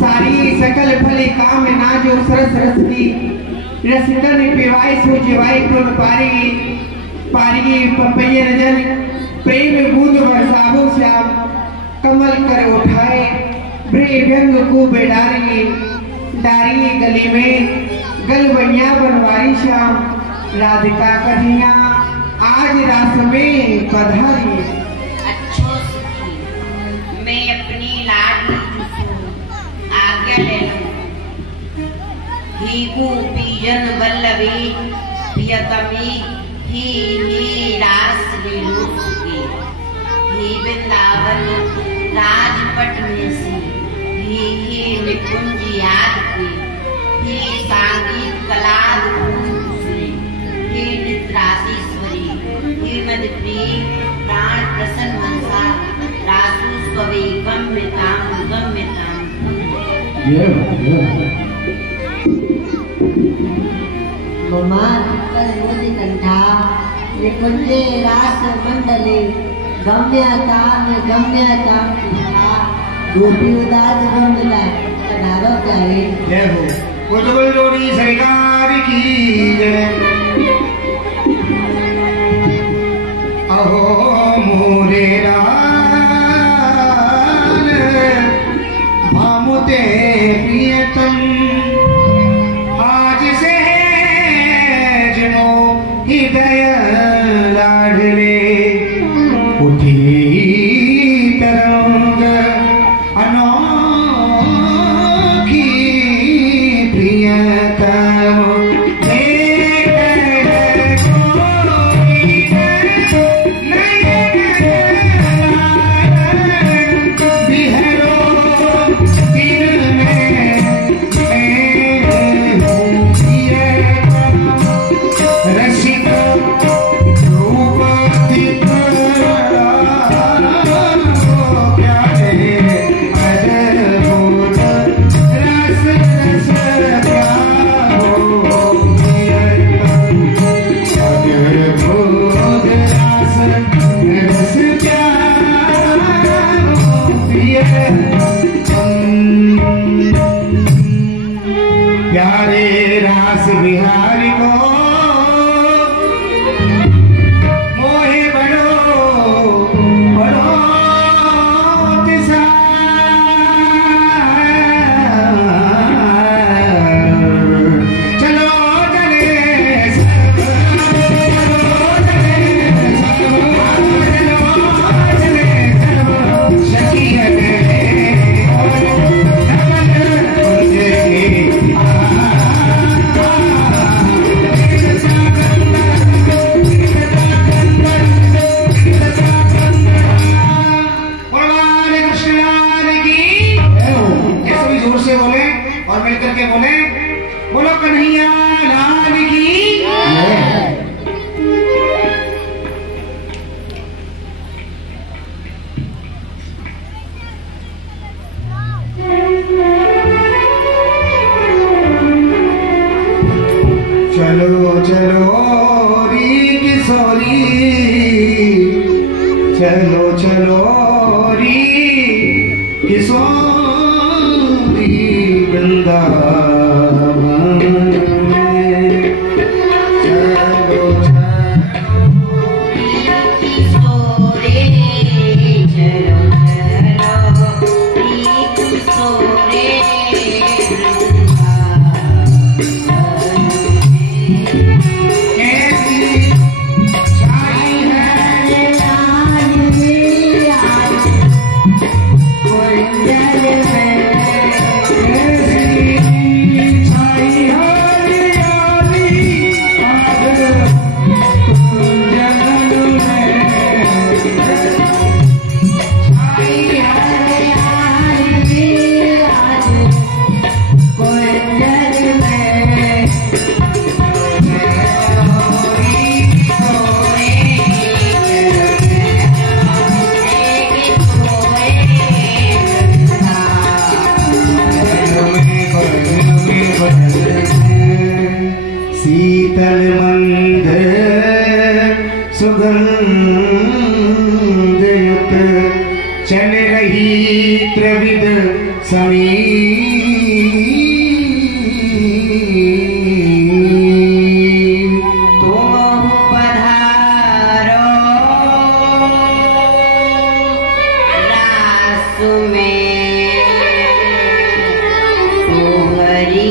सारी सकल फली काम ना जो सरस रस की रसकन पिवाई सो जिवाई क्यों पारी पारी पपैये रजल प्रेम बूंद बरसावो श्याम कमल कर उठाए ब्रे व्यंग को बेडारी डारी गली में गलवैया बनवारी श्याम राधिका कन्हैया आज रास में पधारी। अच्छो सुखी मैं अपनी लाडली आज्ञा ले लूं। ही पीजन वल्लभी प्रियतमी ही रास लीलू की ही वृंदावन राजपट में सी ही निकुंज याद की ही संगीत कला से ही निद्रासीश्वरी ही मदप्रिय प्राण प्रसन्न मनसा रासु स्ववे गम्यताम कंठा निकुंजे रास मंडले गम्यताम गोपी उदास गंगला कनारो करे जय हो कुतुब जोड़ी सरकार की जय। अहो मोरे राल भामुते प्रियतम आज से जनो हृदय लाडले उठी तरंग अनोखी प्रियतम बिहरो दिन में प्यारे रास बिहारी को मोहे बड़ो बड़ो तिसा चलो चले मिलकर के बोले बोलो कन्हैया लाल की चलो चलो री किशोरी चलो चलो री किशोरी वृंदावन में चलो किशोरे चलो चलो किशोरे कैसी छाई है शीतल मंद सुगंधयुत चल रही त्रिविध समीर तुम पधारो रास में तुम्हारी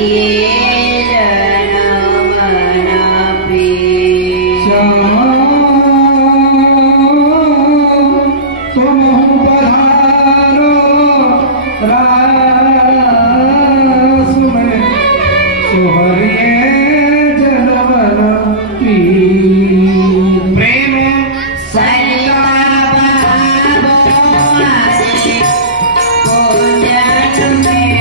तुम पधारो रास में सुहरिए जलवन की प्रेम सरिता कुंजन में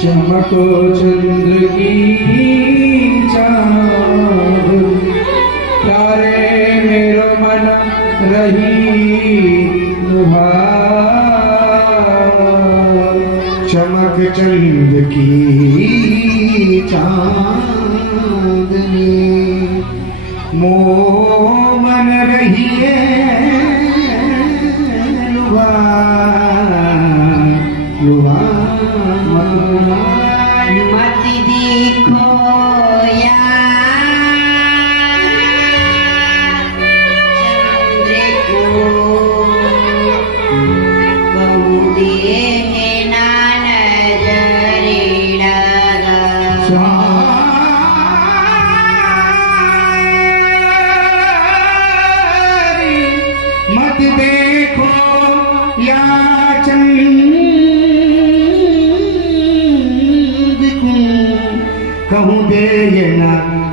चमको चंद्र की चाँद प्यारे मेरो मन रही चमक चंद्र की चाँदनी मोमन रही मत देखो या चंद्र को बहु देखे ना नजरे लगा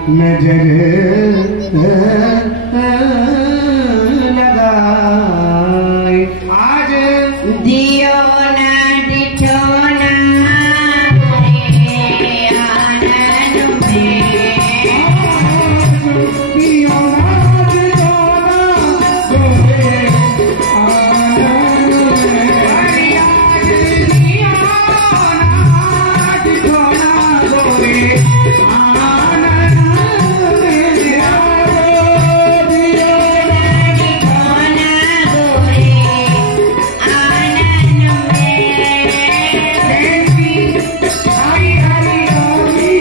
नजर लगाए। आज दियो ना डिठो ना रे आनंद में दियो ना डिठो ना गोरे आनंद में। आज दियो ना डिठो ना गोरे आनंद में। दियो ना डिठोना गोरे आनंद में हरी हरी हरी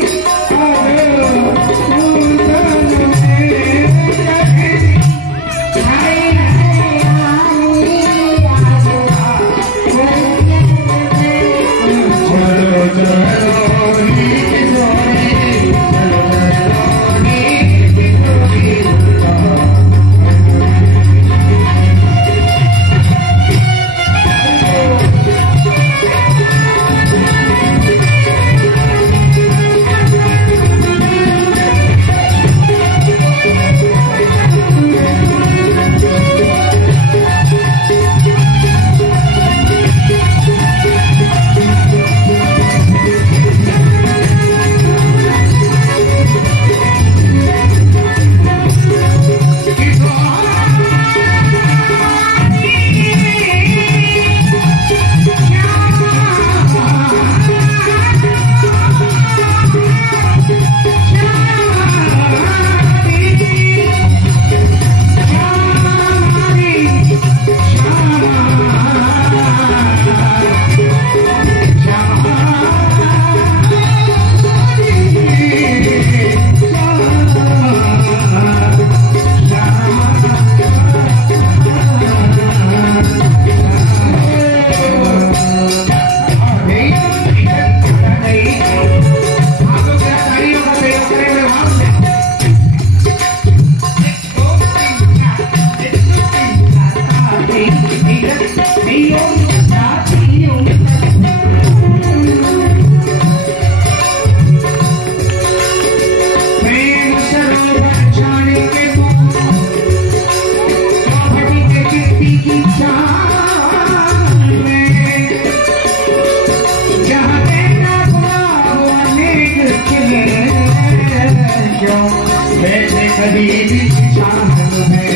वैसे कभी भी शांत है।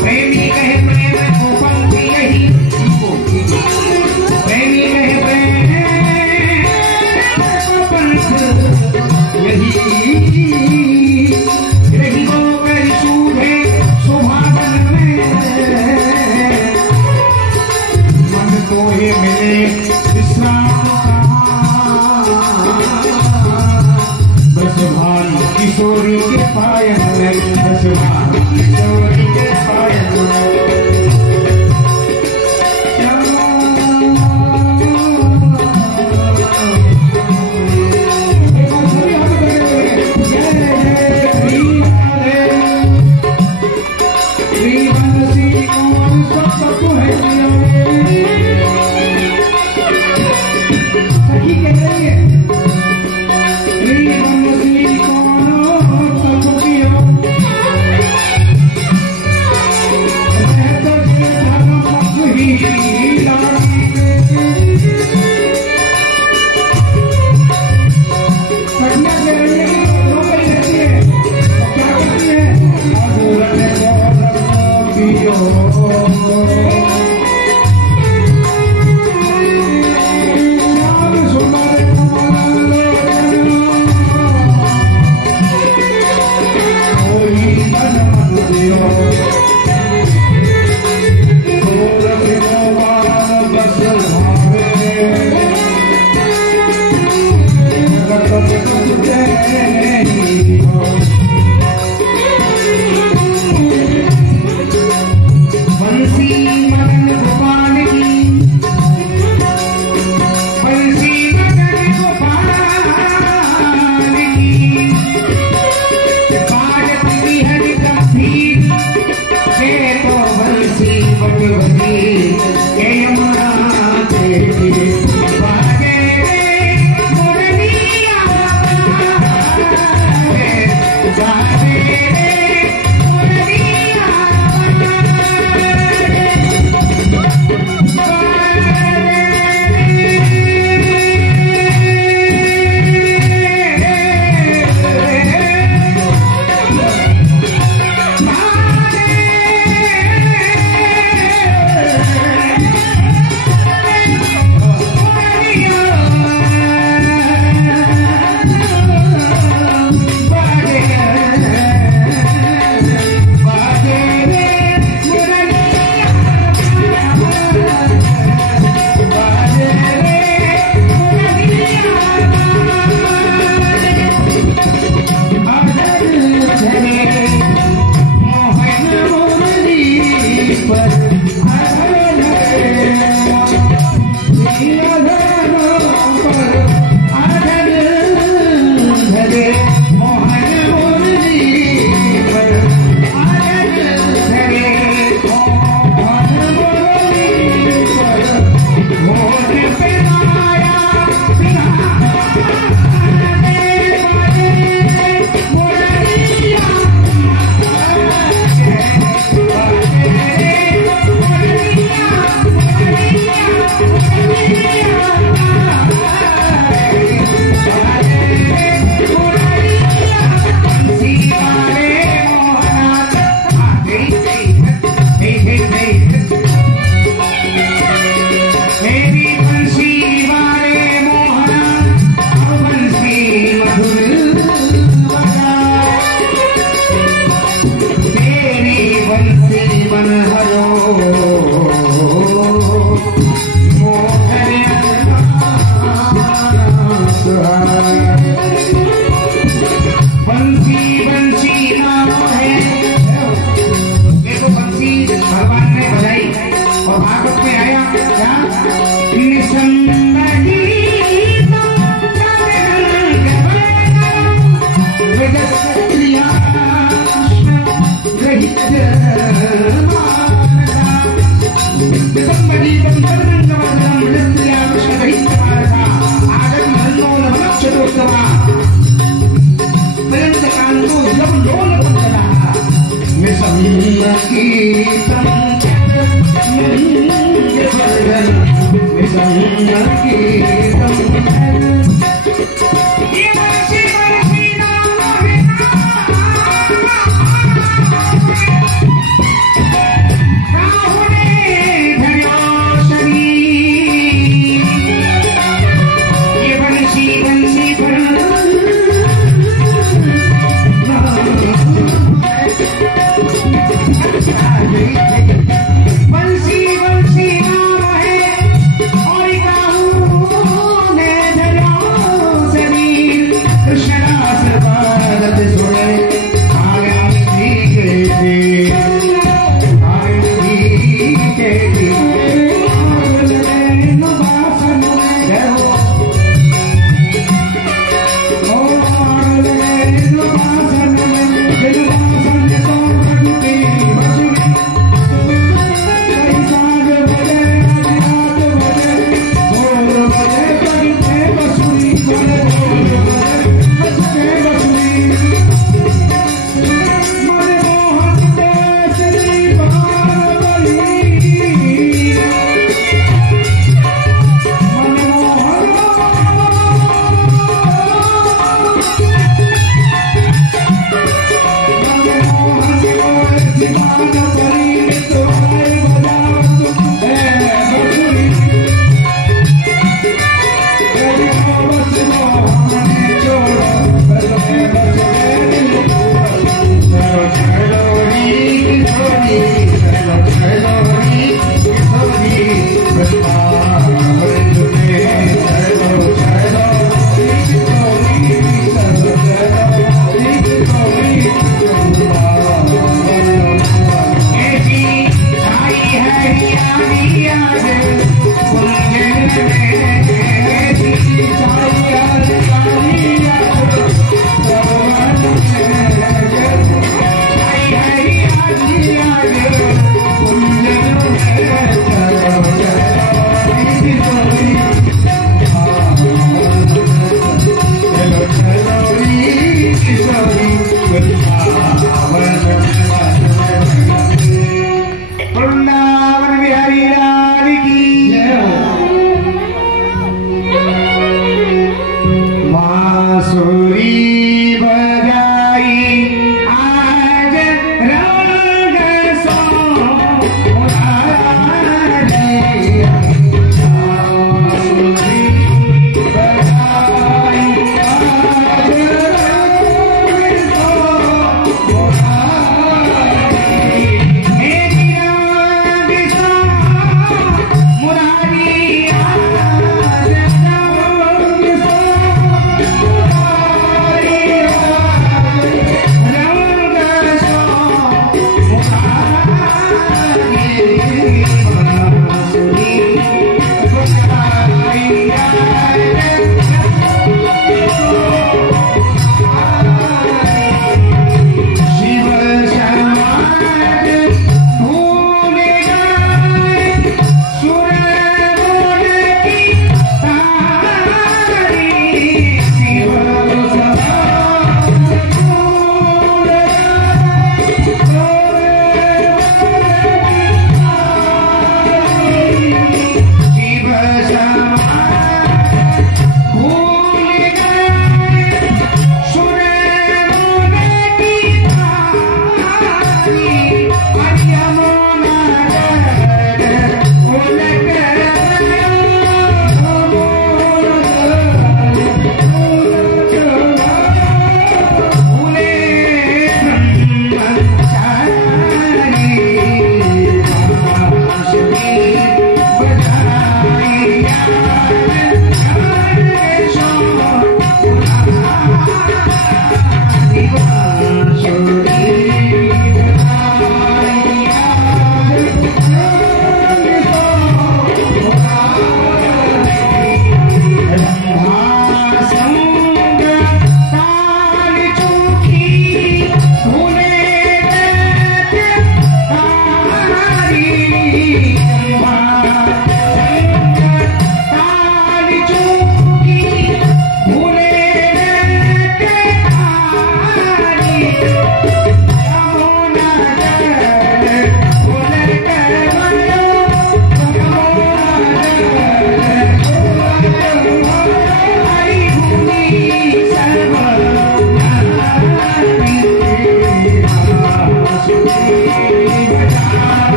प्रेमी कहे प्रेम को पंक्ति यही, प्रेमी कहे प्रेम को पंक्ति यही, यही वो करी सूझे सुभावन में। मन को ये मिले विश्राम किशोरी के पायन में, बसवारी किशोरी के पायन में। सखी के जरिए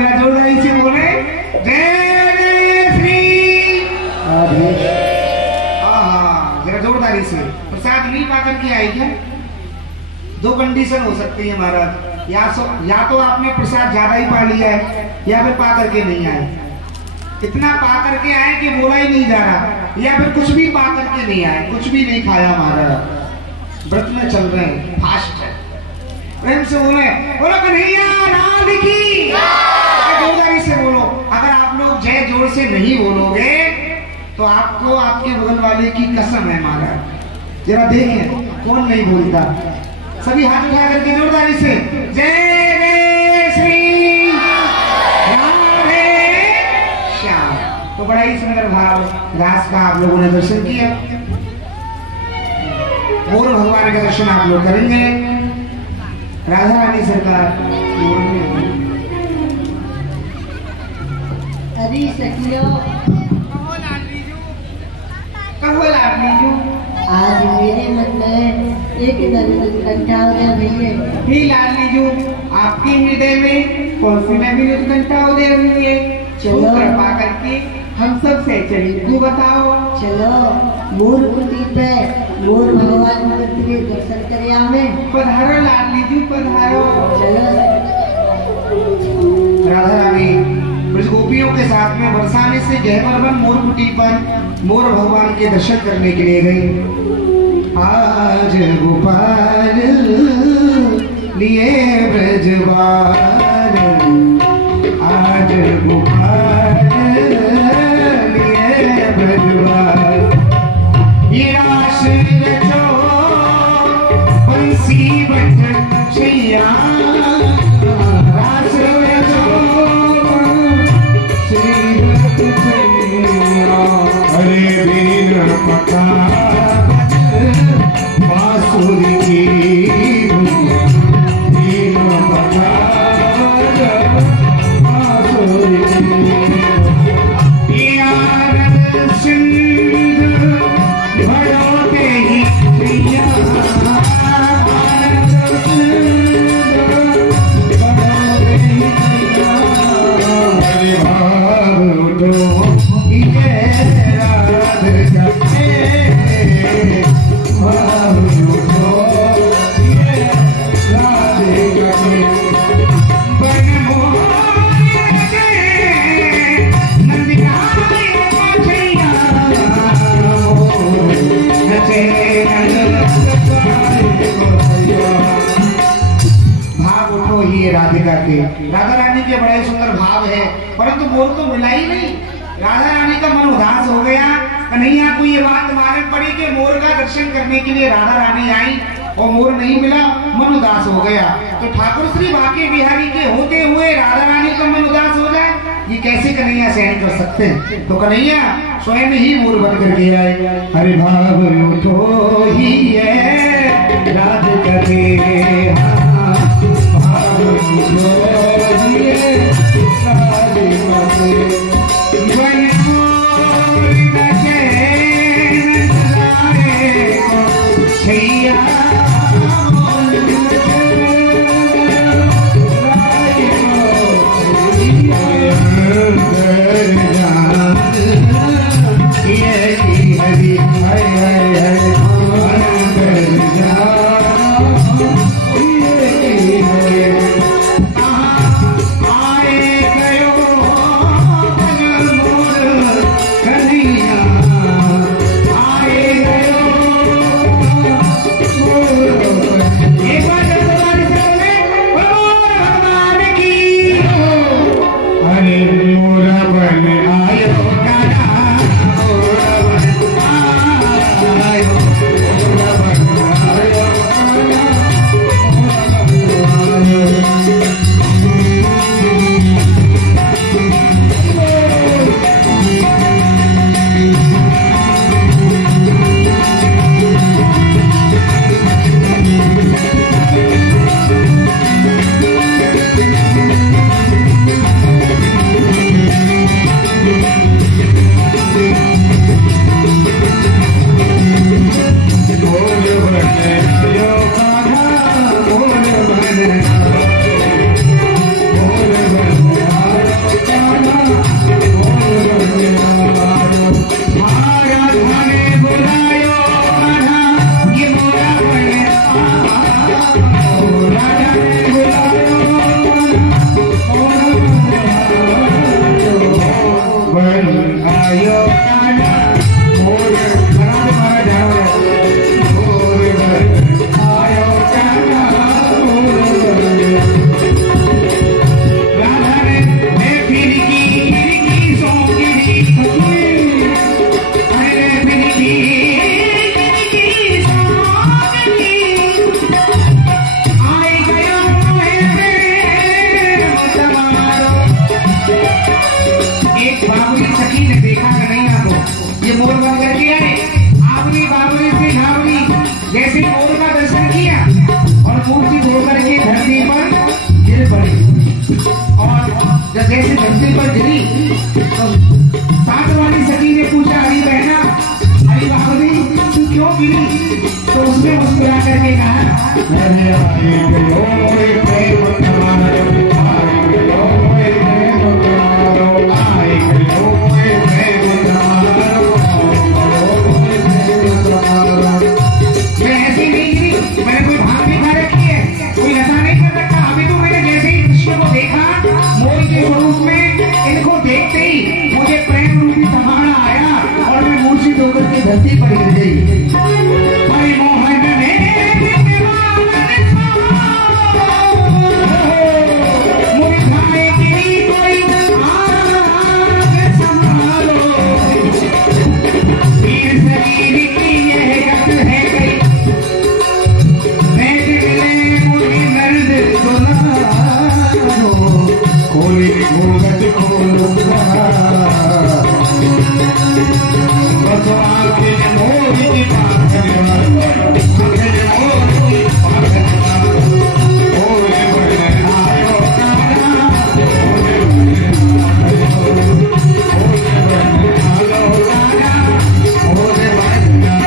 जरा जोरदारी से बोले जय जय श्री। हाँ जरा जोरदारी से। प्रसाद नहीं पा करके आई क्या? दो कंडीशन हो सकती है महाराज, या तो आपने प्रसाद ज्यादा ही पा लिया है या फिर पा करके नहीं आए। इतना पा करके आए कि बोला ही नहीं जा रहा, या फिर कुछ भी पा करके नहीं आए, कुछ भी नहीं खाया महाराज, व्रत में चल रहे हैं, फास्ट है। प्रेम से बोले बोलो कन्हैया लाल की, जोरदारी से बोलो। अगर आप लोग जय जोर से नहीं बोलोगे तो आपको आपके बगल वाले की कसम है महाराज। जरा देखें कौन नहीं बोलता, सभी हाथ उठा करके जोरदारी से जय जय श्री राधे श्याम। तो बड़ा ही सुंदर भाव रास का आप लोगों ने दर्शन किया। मोर भगवान के दर्शन आप लोग करेंगे। राधा रानी सरकार अरे सखियों, कहो लाडली आज मेरे मन में एक उत्कंठा हो गया भैया। ही लाडली जू, आपके हृदय में कौन सी नवी उत्कंठा उदय हुई है? चलो कृपा करके हम सब से चरित्र बताओ। चलो मोर कुटी पे मोर भगवान के दर्शन करे हमें। पधारो लाडली जू पधारो। चलो राधा रानी ब्रज गोपियों के साथ में बरसाने से गहवर मोर कुटी पर मोर भगवान के दर्शन करने के लिए गई। आज गोपाल लिए ब्रजवाल, आज गोपाल लिए ब्रजवाल। ये रास रचो बंसी बज छैया, रास रचो हरे वीर पका बांसुरी की वीर पका बांसुरी की। यार सिंध भरोते ही प्रिया, हरे भाव उठो भाव उठो ही राधिका के। राधा रानी के बड़े सुंदर भाव है, परंतु मोर तो मिला ही नहीं। राधा रानी का मन उदास हो गया। कन्हैया को ये बात मालूम पड़ी कि मोर का दर्शन करने के लिए राधा रानी आई और मोर नहीं मिला, मन उदास हो गया। तो ठाकुर श्री बांके बिहारी के होते हुए राधा रानी का मन उदास हो जाए, ये कैसे कन्हैया सहन कर सकते हैं? तो कन्हैया स्वयं ही मोर बन करके आए। हरे भाव उठो ही है राधिका के, भाव उठो ही है राधिका के। जब जैसे धरती पर गिरी तो साथ वाली सखी ने पूछा, हरी बहना, हरी बाबरी, तू क्यों गिरी? तो उसने मुस्कुरा करके कहा, मैं ऐसे नहीं गिरी, मैंने कोई भाग भी खा रखी है, कोई नशा नहीं कर रखा। अभी तो मैंने जैसे ही कृष्ण को देखा मोर के स्वरूप में, इनको देखते ही मुझे प्रेम रूपी तमाड़ा आया और मैं मूर्छित होकर के धरती पर गिर गई। हरिमोहन ने मुरझाए गिरी कोई आग संभालो, वीर शरीर की यह गत है गई, भेद मिले मुझे दर्द सुनाओ, कोई घूंघट खोलूंगा बस आके मोर की बात करना, आके मोर की बात करना, ओए बहना आयो काना, ओए बहना आयो, ओए बहना आयो काना, ओए बहना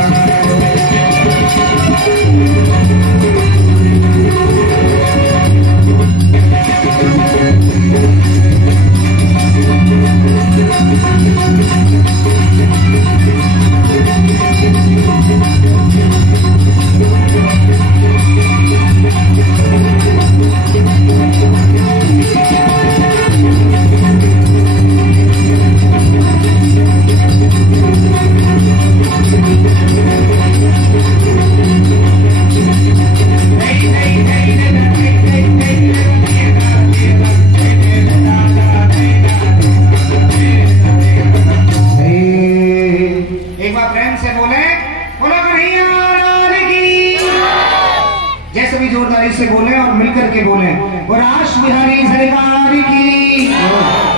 से बोले और मिलकर के बोले, और राष्ट्र बिहारी सरकार की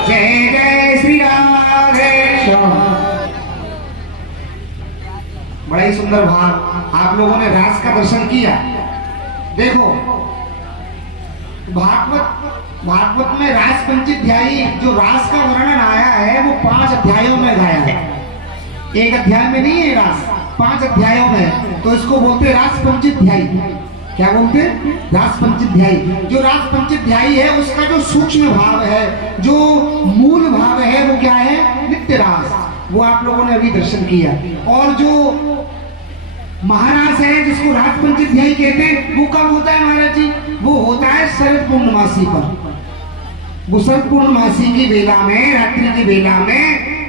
जय जय श्री राधे। बड़ा ही सुंदर भाव आप लोगों ने रास का दर्शन किया। देखो भागवत में रास पंचाध्यायी जो रास का वर्णन आया है वो 5 अध्यायों में गाया है, एक अध्याय में नहीं है रास, 5 अध्यायों में। तो इसको बोलते रास पंचाध्यायी। क्या बोलते हैं? रास पंचाध्यायी। जो रास पंचाध्यायी है उसका जो सूक्ष्म भाव है, जो मूल भाव है वो क्या है? नित्य रास। वो आप लोगों ने अभी दर्शन किया। और जो महाराज है जिसको रास पंचाध्यायी कहते हैं वो कब होता है महाराज जी? वो होता है शरद पूर्णमासी पर। वो शरद पूर्णमासी की बेला में, रात्रि की बेला में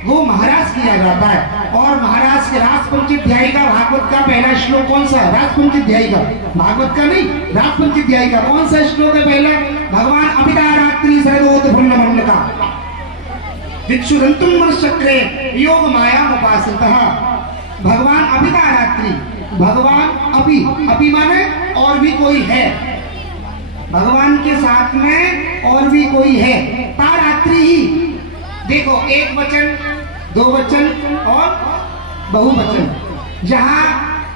वो महाराज किया जाता है। और महाराज के रास पंचाध्यायी का भागवत का पहला श्लोक कौन सा? रास पंचाध्यायी का, भागवत का नहीं, रास पंचाध्यायी का कौन सा श्लोक है पहला? भगवान अपिता रात्रि शरदोत फुल्ल मंडल का विक्षुरंतुम मनश्चक्रे योग माया उपासितः। भगवान अपिता रात्रि, भगवान अभी माने और भी कोई है, भगवान के साथ में और भी कोई है। ता रात्रि ही देखो, एक वचन, दो वचन और बहुवचन। जहां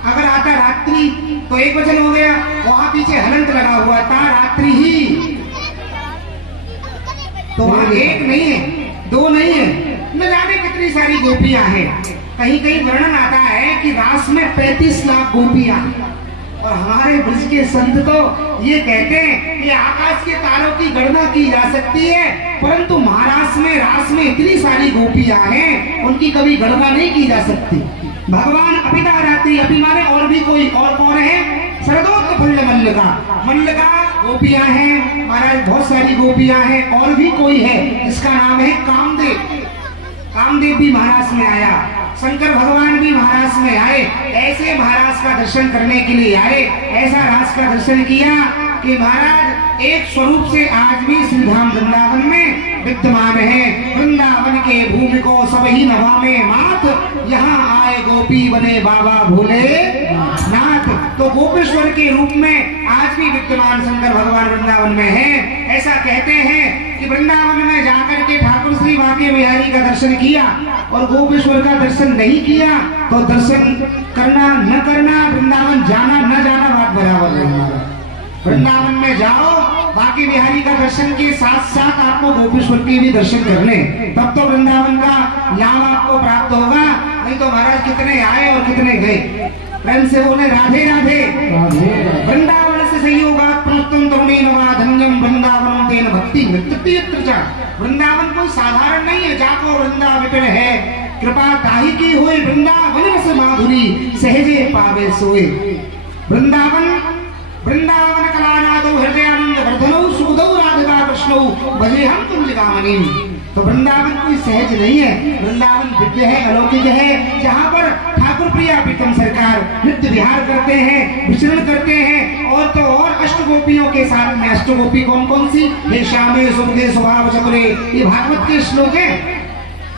अगर आता रात्रि तो एक वचन हो गया, वहां पीछे हलंत लगा हुआ ता रात्रि ही, तो वहां एक नहीं है, दो नहीं है, न जाने कितनी सारी गोपियां हैं। कहीं कहीं वर्णन आता है कि रास में 35 लाख गोपियां। और हमारे ब्रज के संत तो ये कहते हैं कि आकाश के तारों की गणना की जा सकती है, परंतु महाराष्ट्र में रास में इतनी सारी गोपियां हैं उनकी कभी गणना नहीं की जा सकती। भगवान अपिता रात्रि, अभी माने और भी कोई, और कौन है? शरदोक्त फुल्ल मल्लिका, मल्लिका गोपियां हैं महाराज, बहुत सारी गोपियां हैं। और भी कोई है जिसका नाम है कामदेव। कामदेव भी महाराज में आया, शंकर भगवान भी महाराज में आए। ऐसे महाराज का दर्शन करने के लिए आए, ऐसा रास का दर्शन किया कि महाराज एक स्वरूप से आज भी श्री धाम वृंदावन में विद्यमान है। वृंदावन के भूमि को सब ही नवा में मात, यहाँ आए गोपी बने बाबा भोले नाथ। तो गोपेश्वर के रूप में आज भी विद्यमान शंकर भगवान वृंदावन में है। ऐसा कहते हैं कि वृंदावन में जाकर के ठाकुर श्री बांके बिहारी का दर्शन किया और गोपेश्वर का दर्शन नहीं किया तो दर्शन करना न करना, वृंदावन जाना न जाना बात बराबर है। वृंदावन में जाओ बांके बिहारी का दर्शन के साथ साथ आपको गोपेश्वर के भी दर्शन कर ले, तब तो वृंदावन का लाभ आपको प्राप्त होगा। नहीं तो महाराज कितने आए और कितने गए। प्रेम से बोले राधे राधे। वृंदावन से सही होगा धन्यम वृंदावन तेन भक्ति मृत्युचा। वृंदावन कोई साधारण नहीं है, जाको वृंदावन है कृपा ताही की हुई, वृंदावन रस माधुरी सहजे पावे सोए। वृंदावन वृंदावन कलानादो हृदयानंद वर्धनौ सुखदौ राधिका कृष्णौ भजे हम तुल्यकामनी। तो वृंदावन कोई सहज नहीं है, वृंदावन दिव्य है, अलौकिक है, जहाँ पर ठाकुर प्रिया प्रीतम सरकार नित्य विहार करते हैं, विचरण करते हैं। और तो और अष्टगोपियों के साथ में, अष्टगोपी कौन कौन सी? हे श्यामे सुमगे स्वभाव चतुरे, ये भागवत के श्लोक है।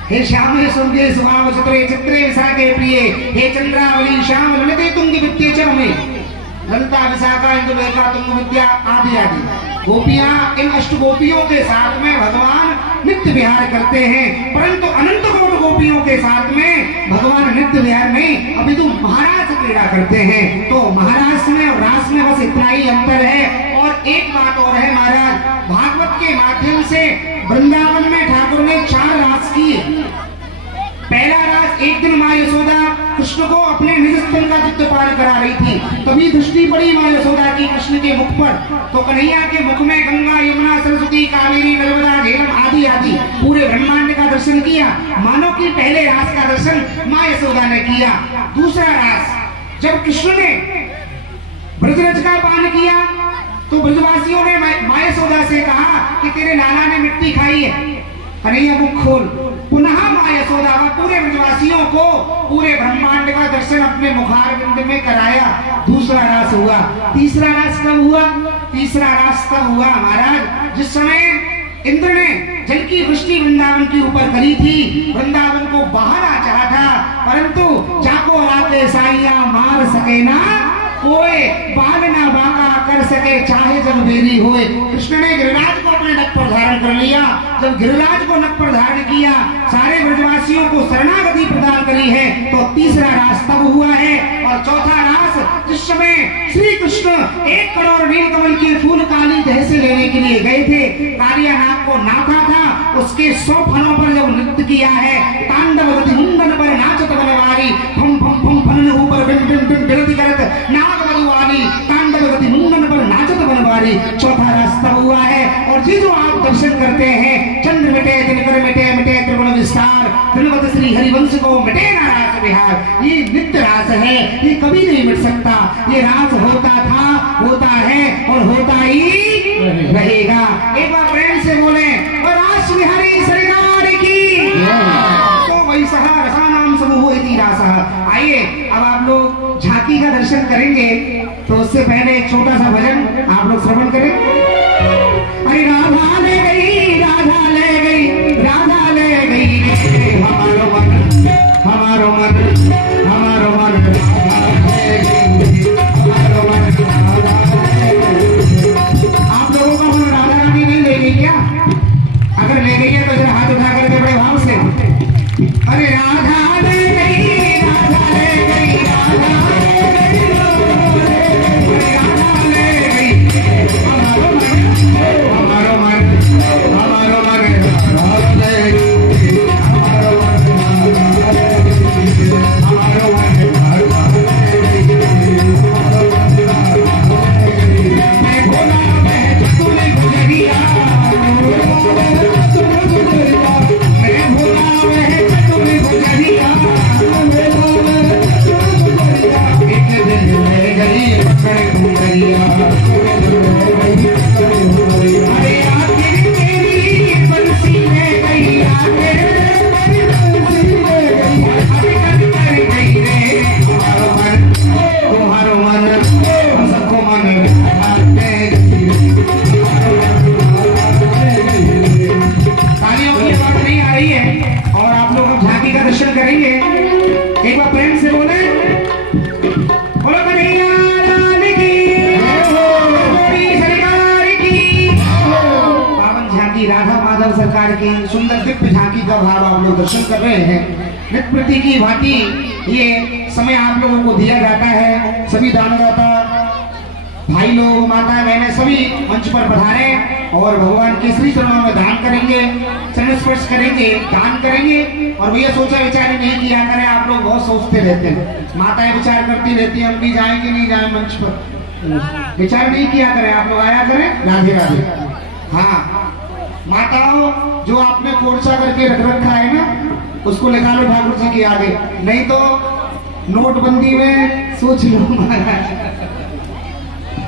हे श्यामे सुमगे स्वभाव चतुरे चित्रे विशाखे प्रिय, हे चंद्रावली श्याम ललिते तुंग विद्ये चरमे, ललिता विशाखा इंदुलेखा तुंग विद्या आदि आदि गोपियां, इन अष्ट गोपियों के साथ में भगवान नित्य विहार करते हैं। परंतु अनंत कोट गोपियों के साथ में भगवान नित्य विहार नहीं, अभी तो महाराज से क्रीड़ा करते हैं। तो महाराज में और रास में बस इतना ही अंतर है। और एक बात और है महाराज, भागवत के माध्यम से वृंदावन में ठाकुर ने 4 रास किए। पहला रास, एक दिन माँ यशोदा कृष्ण को अपने निज स्तन का चित्तपान करा रही थी, तभी दृष्टि पड़ी माँ यशोदा की कृष्ण के मुख पर। तो कन्हैया के मुख में गंगा यमुना सरस्वती कावेरी नर्मदा झेलम आदि आदि पूरे ब्रह्मांड का दर्शन किया, मानो कि पहले रास का दर्शन माँ यशोदा ने किया। दूसरा रास, जब कृष्ण ने ब्रजरज का पान किया तो ब्रजवासियों ने माँ यशोदा से कहा कि तेरे लाला ने मिट्टी खाई है, कन्हैया मुख खोल। पुनः माँ यशोदा पूरे ब्रजवासियों को पूरे ब्रह्मांड का दर्शन अपने मुखारविंद में कराया। दूसरा रास हुआ। तीसरा रास कब हुआ? तीसरा रास तब हुआ महाराज जिस समय इंद्र ने जल की वृष्टि वृंदावन के ऊपर करी थी, वृंदावन को बहाना चाहा था, परंतु जाको राते साइया मार सके ना कोई, बाल ना बाका कर सके चाहे जब बेरी होए। कृष्ण ने गिरिराज को अपने नक पर धारण कर लिया। जब गिरिराज को नक पर धारण किया, सारे ब्रजवासियों को शरणागति प्रदान करी है, तो तीसरा रास तब हुआ है। और चौथा रास जिस समय श्री कृष्ण 1 करोड़ नीलकमल के फूल काली दह से लेने के लिए गए थे, कालिया नाग को नाथा था, उसके 100 फलों पर जब नृत्य किया है, तांडव गति मुंडन पर नाचत बनवारी, फम फम फम फन ऊपर बिन बिन बिन बिरति करत नाग बनवारी, तांडव गति मुंडन पर नाचत बनवारी। चौथा रास तब हुआ है। और जी जो आप दर्शन करते हैं, चंद्र मिटे दिनकर मिटे, मिटे त्रिगुण विस्तार, त्रिवत श्री हरिवंश को मिटे ना रास विहार। ये नित्य रास है, ये कभी नहीं मिट सकता। ये रास होता था, होता है और होता ही रहेगा। एक बार प्रेम से बोले और रास विहारी सरकार की। तो वैसा रसा नाम समूह इति रासः। आइए अब आप लोग झांकी का दर्शन करेंगे, तो उससे पहले एक छोटा सा भजन आप लोग श्रवण करें। अरे राधा ले गई, राधा ले गई, राधा ले गई रे हमारो मन, हमारो मन, हमारो मन, हमारो मन। आप लोगों का मन राधा रानी नहीं ले गई क्या? अगर ले गई है तो जरा हाथ उठा करके बड़े भाव से, अरे राधा ले गई, राधा ले गई, राधा ले गई, हमारो मन, हमारो मन, हमारो मन, राधा ले गई, हमारो मन, हमारो मन, मैं भोला मैं चतुर गुजरिया, मैं भोला मैं चतुर गुजरिया, एक दिन ले गई पकड़ घुमरिया, अरे आखिर तेरी बंसी ले गई, आखिर तेरी बंसी ले गई, हरकत कर गई रे हमारो मन, तुम्हारो मन, सबको मन ले गई। तालियों की बात नहीं आ रही है और आप लोग अब झांकी का दर्शन करेंगे। एक बार प्रेम से बोले, बोलो कन्हैया लाल की, गोपी सरकार की। पावन झांकी राधा माधव सरकार की सुंदर दिव्य झांकी का भाव आप लोग दर्शन कर रहे हैं। नृत्य प्रति की भांति ये समय आप लोगों को दिया जाता है। सभी दानदाता भाई लोग, माता बहनें सभी मंच पर पधारे और भगवान के श्री चरणों में दान करेंगे, चरण स्पर्श करेंगे, दान करेंगे। और भैया सोचा विचार नहीं किया करें, आप लोग बहुत सोचते रहते हैं, माताएं विचार करती रहती हैं हम भी जाएंगे नहीं जाए मंच पर, विचार नहीं किया करें, आप लोग आया करें। राधे राधे। हाँ माताओं, जो आपने कोर्चा करके रख रखा है ना, उसको निकालो ठाकुर जी के आगे, नहीं तो नोटबंदी में सोच लो महाराज।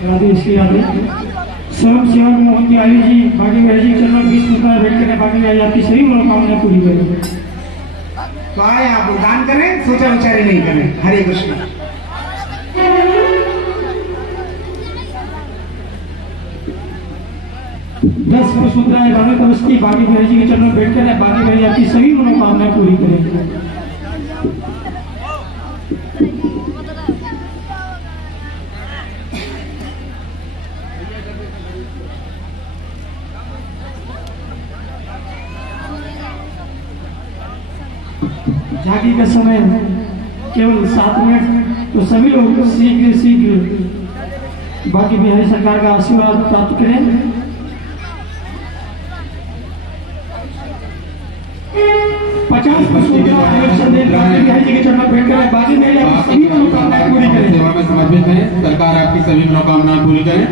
राधे श्री राधे। स्वयं सेवक मोहन तिवारी जी बाकी जी चरण 20 मिनट बैठ कर बाकी आपकी सभी मनोकामना पूरी करें। तो आए आप लोग दान करें, सोचा विचारी नहीं करें। हरे कृष्ण। दस पुष्प मुद्राएं बाकी जी के चरणों में बैठ कर बाकी जी आपकी सभी मनोकामना पूरी करें। झांकी का समय केवल 7 मिनट, तो सभी लोग शीघ्र बाकी बिहारी सरकार का आशीर्वाद प्राप्त करें। 50 बिहारी जी के चरणों बैठ कर बाकी सभी मनोकामनाएं पूरी करें। सेवा में समर्पित है, सरकार आपकी सभी मनोकामनाएं पूरी करें।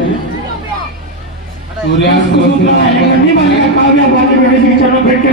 सूर्यास्त बाकी बिहारी जी के चरणों बैठ कर